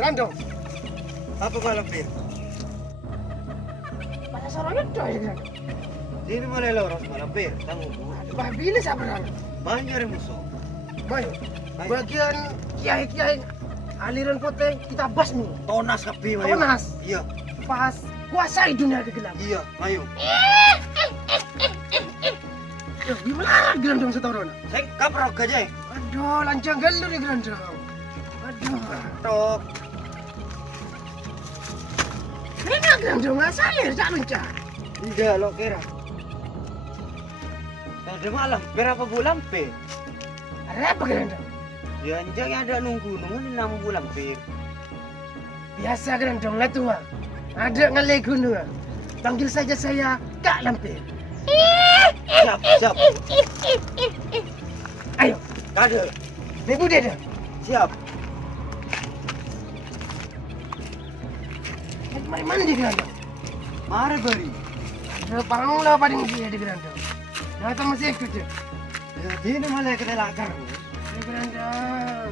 Grandong. Apa malampir? Pada sorongnya doy grandong. Sini mulai loros malampir. Tangguh. Bah bilis apa rang? Banyak yang musuh. Bayo. Bagian kiai-kiai aliran putih kita basmi. Tonas kapi mayu. Tonas. Iya. Pas kuasai dunia kegelap. Iya, mayu. Gimana grandong setoron? Saya kaprok aja. Aduh, lancang galur nih grandong. Aduh. Tok. Ini grandong asalir tak mencah. Tidak lo kira. Ada malam, berapa bulan pe? Ada apa grandong? Ya anjay ada nunggu 6 bulan pe. Biasa grandong lah tua. Ada ngalai gunung. Panggil saja saya Kak Lampir. Siap, siap. Ayo, Kade. Ibu Deda. Siap. Mari mandi grandong. Mari bari. Ada panglah paling dia di grandong. Datang masih ikut je. Ya, sini malah kita lakar. Di grandong.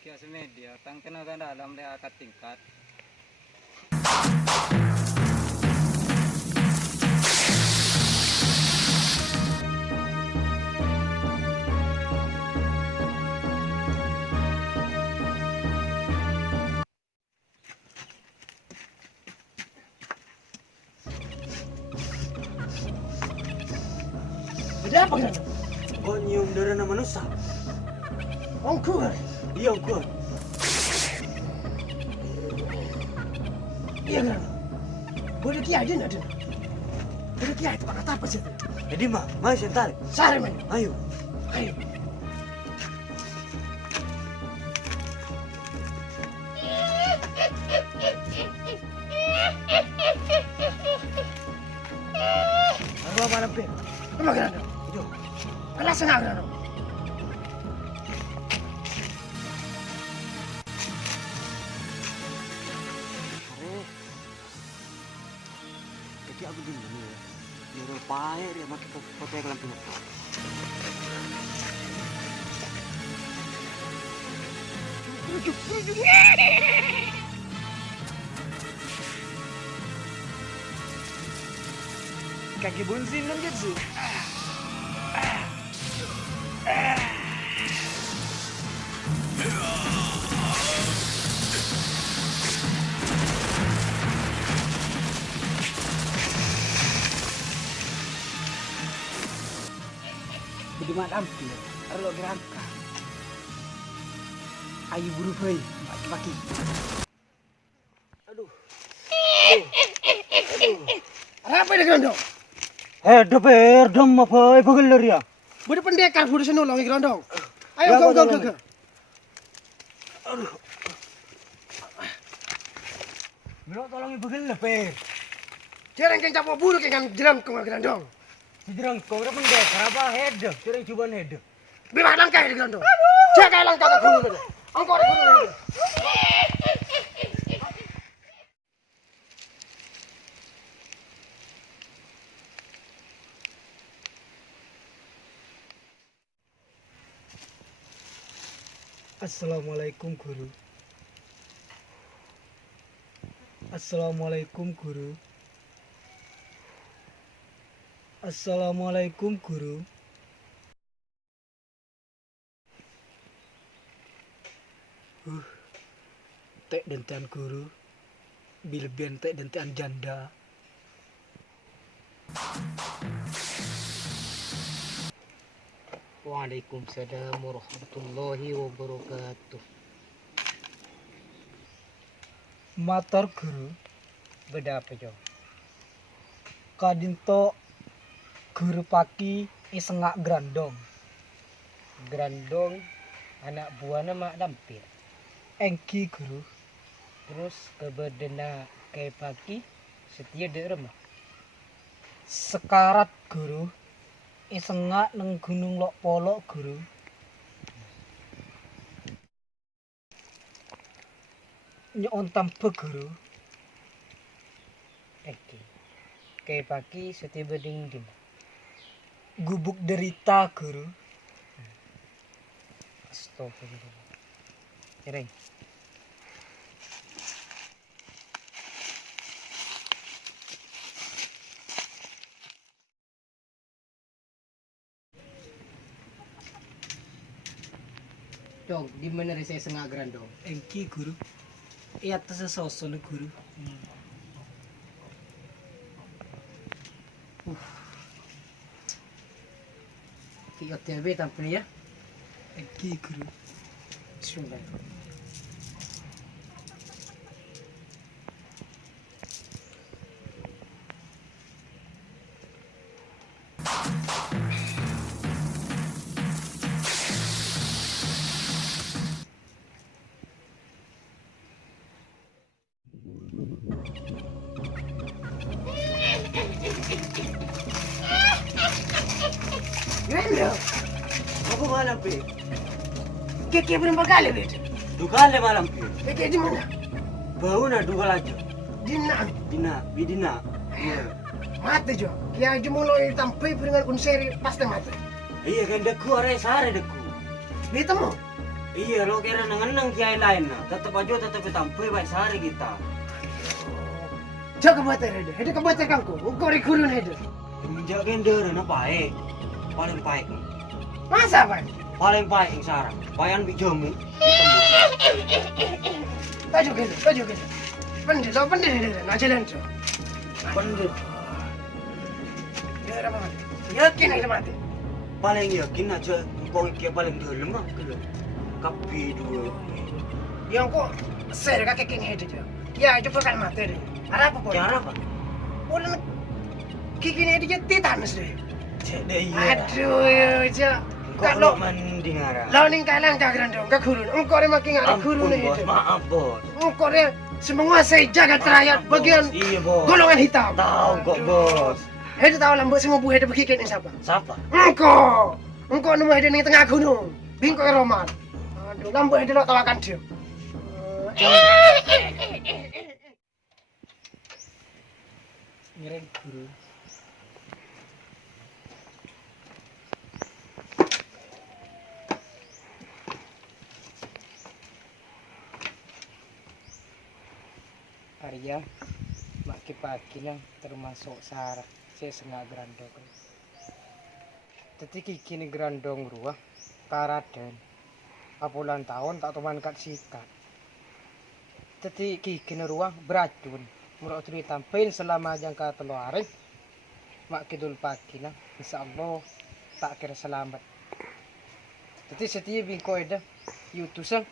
Kias media, tangkena dalam dia akad tingkat. Ada apa grandong? Oh, nyium darah manusia. Ongkur. Iya, gua. Iya grandong. Boleh kiai dia nak. Boleh kiai itu kata apa sih? Jadi mah, mari sentar. Sari man. Ayo. Ayo. Apa malam pe? Apa grandong? Hidup. Alas sana grandong. Jadi aku dulu ya. Dia rupanya dia makin foto yang lampu. Kaki bunsin kan gitu. Budi malam tu, arlo gerangka. Ayu buru hei, paki-paki. Aduh. Apa ini grandong? Doper dom apa begeler ya? Budi pendekar, budi senolong grandong. Ayo, Ya, go. tolong. Aduh. Bro tolong begeler pe. Jarang keng capo buru keng jeram kong grandong. Sidrang kau dah pendekar apa head? Sidrang cubaan head. Bima langkah di grandong. Jaga langkah ke gunung. Engkau ada gunung. Assalamualaikum guru. Assalamualaikum guru. Assalamualaikum guru. Tek dentian guru. Bilbian tek dentian janda. Waalaikumsalam warahmatullahi wabarakatuh. Matar guru. Beda apa jo? Kadinto guru paki isengak grandong. Grandong anak buahnya mak lampir. Engki guru. Terus kebedena kayak pagi setia di rumah. Sekarat guru. Isengak neng gunung lok polok guru. Nyon tampe guru. Oke. Kayak pagi setia beding di. Gubuk derita guru. Astagfirullah. Ireng. Dong, di mana saya sengah grandong? Engki guru. Iya atas sosok guru. Ki OTW tampil ya. Engki guru. Sudah. Grandong, Apa malam pe? keke berapa kali bet? Dukale malam pe. Keke di mana? Bau na dukal aja. Di nang. Bidina. Iya. Mate jo. Kia jumulo ini tampai peringat unseri pasti mate. Iya kan deku are sare deku. Betemu. Iya lo kira nang kiai lain na. Tetep aja tetep tampai baik sare kita. Jaga buat hede. Hede ke buat kangku. Ukor ikurun hede. Menjak gender na pae. Paling pae. Masa pak? Paling pae ing sarang. Payan bi jamu. Tajuk hede. Pendek hede. Nah jalan jo. Pendut. Ya apa mate? Yakin hede mate. Paling yakin aja kau kia paling dalam ah kalau. Kapi dua. Yang kok ser kakek king hede jo. Ya itu bukan mate deh. Ada apa kok? Cara apa? Ulan kiki hede je titanus deh. Jadi Aduh ya jo. kalau mandi ngara. Lau ning kalang tak grandong, ka kurun. Engkau makin ngari kurun Bos, itu. maaf bos. Engkau menguasai jagat raya bagian Iya bos. golongan hitam. Tahu kok bos. Hede tahu lambat semua buah hede begitu ni siapa? Siapa? Engkau nemu hede ning tengah gunung. Bingkok Roman. Aduh, lambat hede lo tawakan dia. Ireng guru. Arya, maki pagi nang termasuk sarah. Saya sengah grandong. Teti kini grandong ruah. Taraden. Apulan tahun tak teman kat sikat. Teti kini ruah beracun. Murah turi tampil selama jangka telu hari. Mak kidul pagi nang. Insyaallah tak kira selamat. Teti setia bingko eda. Yutusang.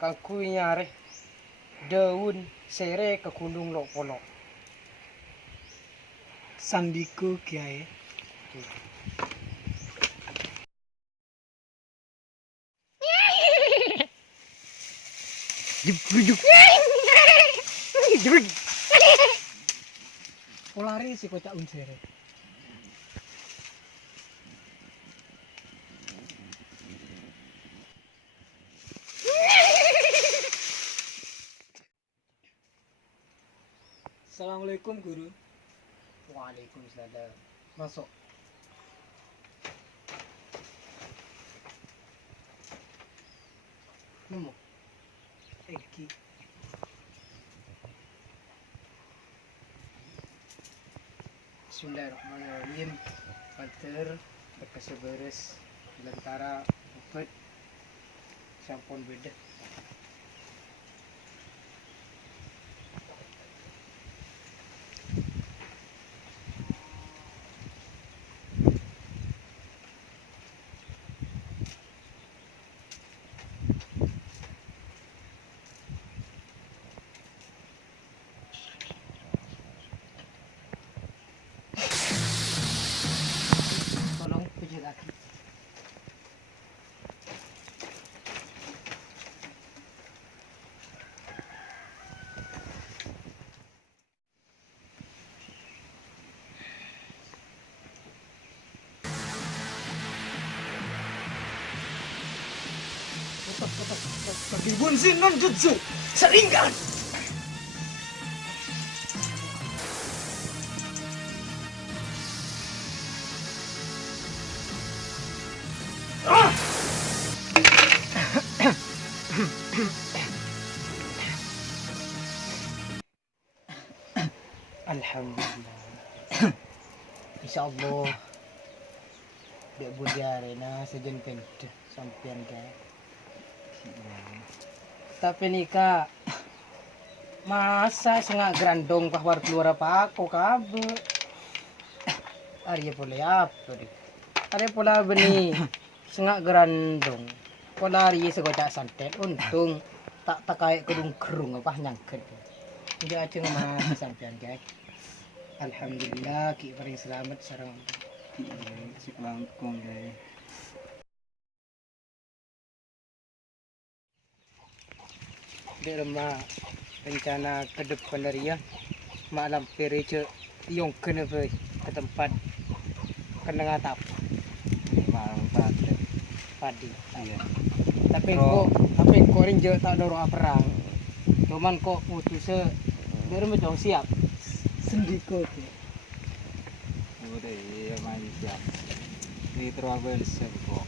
Kangku nyare. Daun sere ke gunung lok polok. Sandiku kiai. Polari si kocak unsere. Assalamualaikum guru. Waalaikumsalam. Masuk. Nemu. Engki. Bismillahirrahmanirrahim. Panter bekas beres lentara upet sampun beda. Tolong pijat aku. Kaki bunsin non jutsu. Seringan. Alhamdulillah. Insyaallah. Dek budiare na sejen pente sampean kae. Tapi nikah masa sengak grandong pahwar keluar apa aku kabe. Arya boleh apa dik? Arya pola beni sengak grandong. Pola arya segocak santet untung tak takai kerung kerung apa nyangket. Dia aja ngomong sampean kae. Alhamdulillah ki paling selamat sareng. Si langkung guys. Di rumah rencana ke depan dari ya malam perice yang kena ke tempat kena atap Malam pate. padi. Iya. Tapi Oh. kok rinje tak dorong perang. Cuman kok putusnya dari macam siap. Sendiko tu. Udah iya maju siap. Ini terabel kok.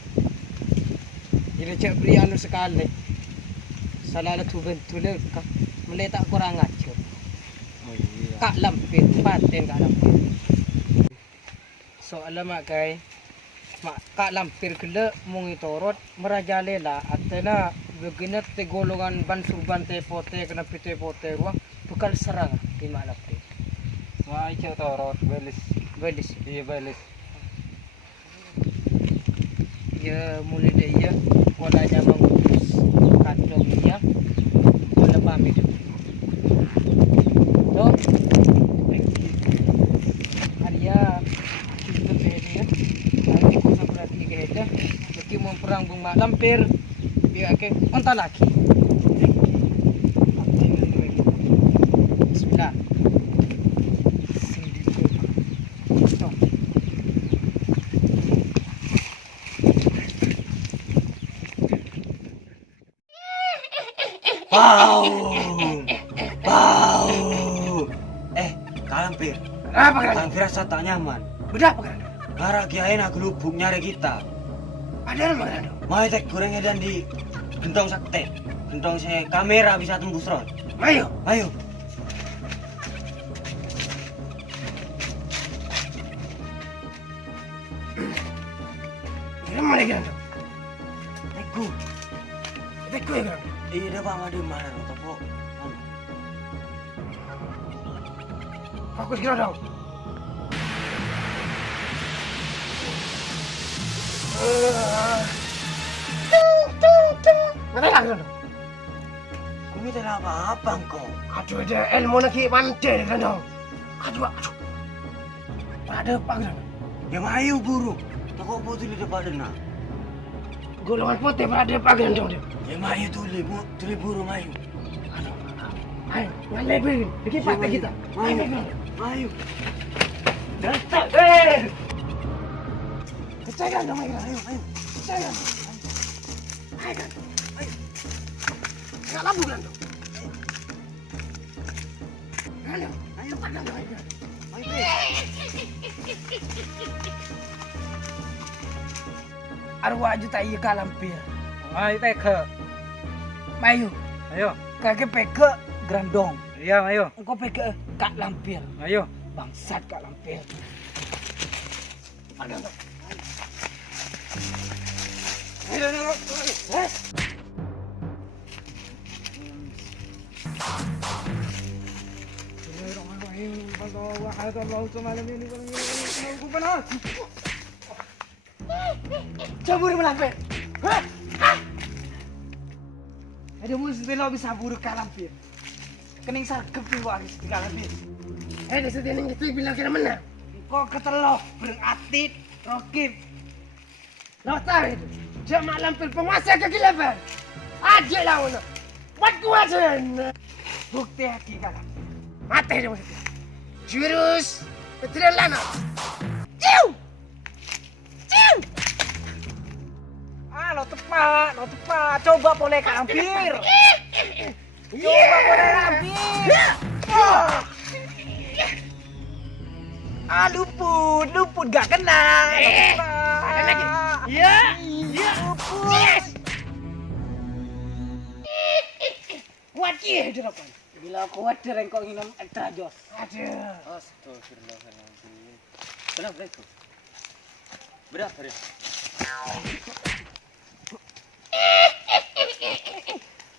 Jadi cak beri anu sekali. Salah tu bentul kak meletak kurang ajar. Oh iya. Kak lampir paten kak lampir. Soalnya mak kai mak kak lampir kele mungi torot merajalela atena begini te golongan ban surban te pote kena pite pote ruang bekal serang di mak lampir. Wah, ijo torot belis. Belis Iya belis. ya mulai deh ya wadahnya mengutus kantong ya boleh pamit so Arya kita beda ya nanti kau berarti kita meski mau perang bung mak lampir dia ke onta lagi Bismillah so. Bau. Bau. Kalampir. Apa kan? Kalampir rasa tak nyaman. Beda apa kan? Gara kiai nak gelubuk nyari kita. Ada apa kan? Mau tek goreng edan di gentong sakte. Gentong saya kamera bisa tembus ron. Ayo. Ayo. Kira mana kan? Teku. Teku ya kan? Iya dah pak madu mana ron topo. Fokus kira dong. Mana lagi kan? Kumi tak apa-apa kau. Aduh ada ilmu lagi pandai kan dong. Aduh. Ada apa kan? Yang ayu guru. Tak kau putih di depan dena. Golongan putih berada apa kan dong? Yang ayu tuli buru ayu. Ayo, ngalebin. Lagi patah kita. Ayo. Ayu. Dasar. Kecayan dong, ayo. Kecayan. Ayo kan. Ayo. Nggak labu kan dong. Ayo. Ayo pakai dong. Ayo. Arwah juta iya kalampir. Ayo teke. Mayu, Ayo. kage peke grandong. Iya, ayo. Engkau peke kak lampir. Ayo. Bangsat kak lampir. Ada enggak? Ayo. Cabur melampir. Ada musuh lo bisa buruk kalampir. Kening sarkep nih gua harus kalampir. Di setiap itu bilang kira menang. Kau keteloh beratit rokib. Lo tahu itu. Jemaah lampir penguasa kegilapan. Aja lawan. Buat gua aja. Bukti hati kalah. Mati dia maksudnya. Jurus Petrian Lana. Ciu! Ciu! lo tepat coba boleh kalampir coba boleh kalampir luput gak kena Ada lagi. Iya. luput Iya, derapan. Bila kuat dereng kok nginum ekstra jos. Aduh. Astagfirullahaladzim. Assalamualaikum. Berapa ya?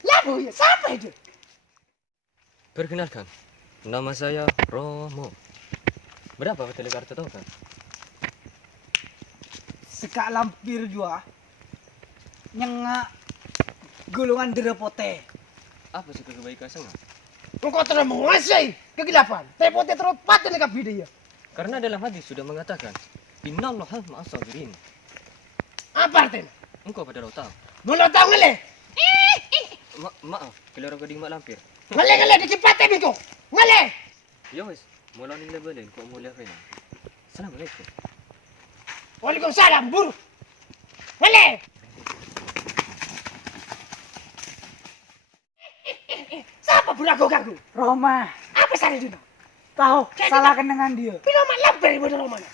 Ya bu, ya siapa itu? Perkenalkan, nama saya Romo. Berapa betul kartu tahu kan? Sekak lampir juga. Nyengak golongan derepote. Apa sih kebaikan sangat? Engkau telah menguasai kegelapan. Tepote terus patah dengan video. Karena dalam hadis sudah mengatakan, Innallaha ma'as-sabirin. Apa artinya? Engkau pada tahu. Mulut tahu ngele. Maaf, kelihatan gading mak lampir. Ngele dikit patah itu. Ngele. Ya wes, mula ning labelin kok mulia kena. Assalamualaikum. Waalaikumsalam, buruk. Ngele. Siapa beragu-gagu? Roma, Apa salah itu? tahu salah kenangan dia. Bila mak lampir ibu dalam mana?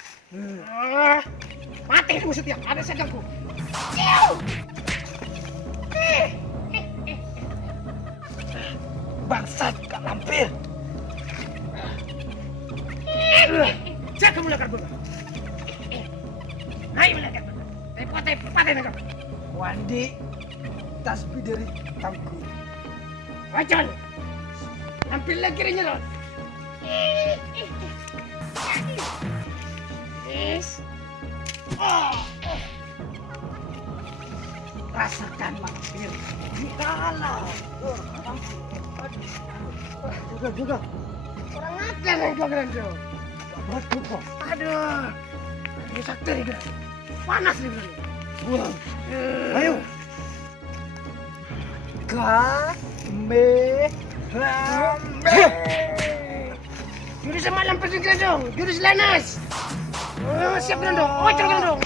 Mati kamu setiap ada sedangku. Bangsat Kak Lampir. Jaga mulakan bola. Ayo mulakan bola. Tepote patah dengan kamu. Wandi tasbih dari tangku. Wajan. Ambil lagi nyerot. Yes. Rasakan Lampir. Kalah. Juga. Orang ajar yang kau keren tuh. Betul kok. Aduh. Ini sakti nih. Panas nih bener. Buang. Ayo. Lambe. Jurus semalam pergi dong. Jurus lanas. Siap dong. Oh, cerita dong.